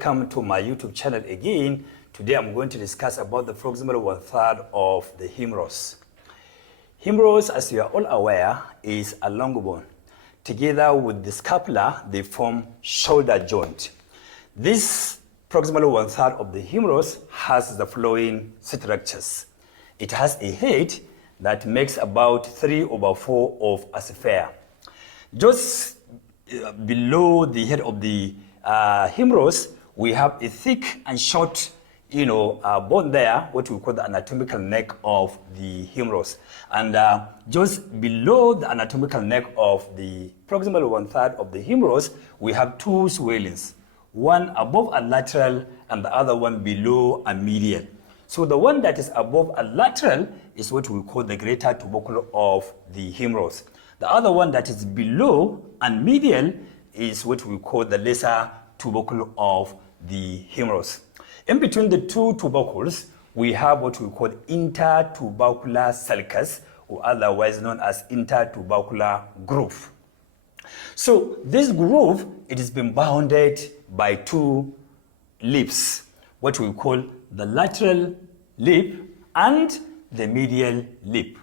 welcome to my YouTube channel again. Today I'm going to discuss about the proximal 1/3 of the humerus. Humerus, as you are all aware, is a long bone. Together with the scapula, they form shoulder joint. This proximal 1/3 of the humerus has the following structures. It has a head that makes about 3/4 of a sphere. Just below the head of the humerus, we have a thick and short, bone there, what we call the anatomical neck of the humerus. And just below the anatomical neck of the proximal 1/3 of the humerus, we have two swellings, one above a lateral and the other one below a medial. So the one that is above a lateral is what we call the greater tubercle of the humerus. The other one that is below and medial is what we call the lesser tubercle of the humerus. In between the two tubercles, we have what we call intertubercular sulcus, or otherwise known as intertubercular groove. So this groove, it has been bounded by two lips, what we call the lateral lip and the medial lip.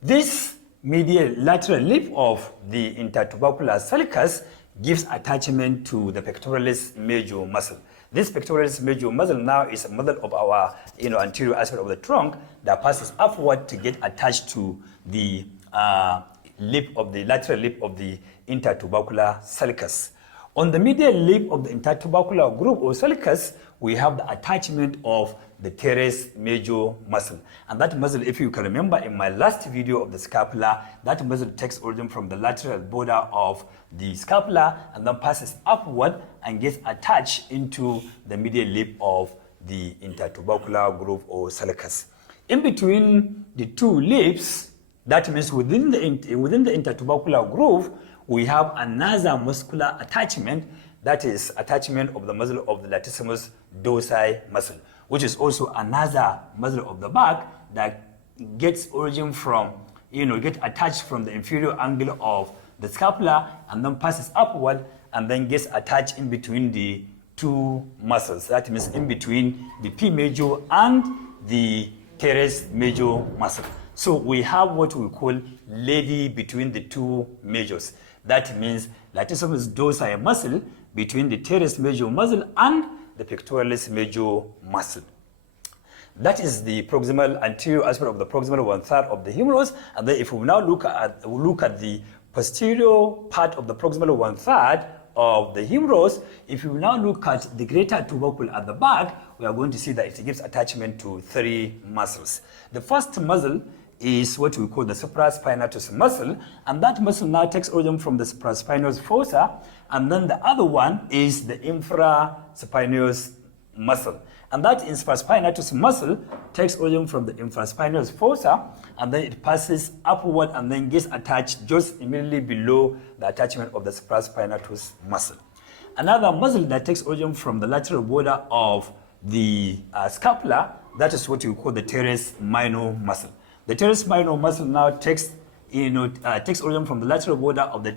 This lateral lip of the intertubercular sulcus gives attachment to the pectoralis major muscle. This pectoralis major muscle now is a muscle of our anterior aspect of the trunk that passes upward to get attached to the lateral lip of the intertubercular sulcus. On the medial lip of the intertubercular groove or sulcus, we have the attachment of the Teres major muscle. And that muscle, if you can remember in my last video of the scapula, that muscle takes origin from the lateral border of the scapula and then passes upward and gets attached into the medial lip of the intertubercular groove or sulcus. In between the two lips, that means within the intertubercular groove, we have another muscular attachment, that is attachment of the muscle of the latissimus dorsi muscle, which is also another muscle of the back that gets origin from, get attached from the inferior angle of the scapula and then passes upward and then gets attached in between the two muscles. That means in between the P major and the Teres major muscle. So we have what we call lady between the two majors. That means latissimus dorsi muscle between the Teres major muscle and the pectoralis major muscle. That is the proximal anterior aspect of the proximal 1/3 of the humerus. And then if we now look at the posterior part of the proximal 1/3 of the humerus, if you now look at the greater tubercle at the back, we are going to see that it gives attachment to three muscles. The first muscle is what we call the supraspinatus muscle, and that muscle now takes origin from the supraspinous fossa, and then the other one is the infraspinatus muscle. And that infraspinatus muscle takes origin from the infraspinous fossa, and then it passes upward and then gets attached just immediately below the attachment of the supraspinatus muscle. Another muscle that takes origin from the lateral border of the scapula, that is what we call the teres minor muscle. The teres minor muscle now takes origin from the lateral border of the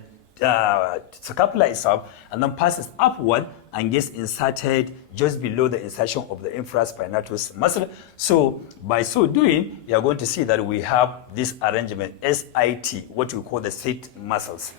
scapula itself and then passes upward and gets inserted just below the insertion of the infraspinatus muscle. So by so doing, you are going to see that we have this arrangement, SIT, what we call the sit muscles,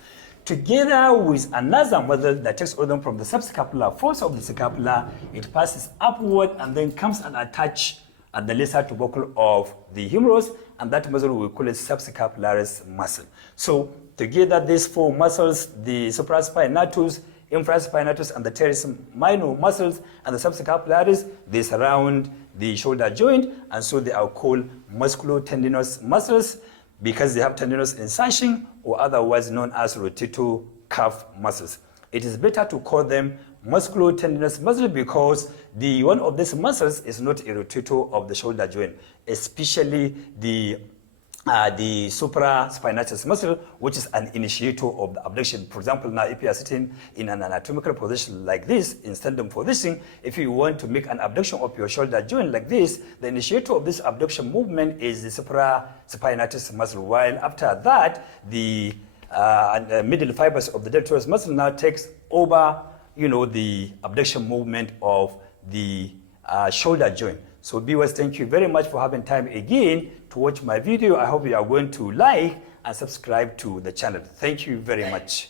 together with another muscle that takes origin from the subscapular fossa of the scapula. It passes upward and then comes and attaches at the lesser tubercle of the humerus, and that muscle we call it subscapularis muscle. So together these four muscles, the supraspinatus, infraspinatus, and the teres minor muscles and the subscapularis, they surround the shoulder joint, and so they are called musculotendinous muscles because they have tendinous insertion, or otherwise known as rotator cuff muscles. It is better to call them musculotendinous muscle because one of these muscles is not a rotator of the shoulder joint, especially the supraspinatus muscle, which is an initiator of the abduction. For example, now if you are sitting in an anatomical position like this, in standing position, if you want to make an abduction of your shoulder joint like this, the initiator of this abduction movement is the supraspinatus muscle, while after that, the middle fibers of the deltoids muscle now takes over the abduction movement of the shoulder joint. So viewers, thank you very much for having time again to watch my video. I hope you are going to like and subscribe to the channel. Thank you very much.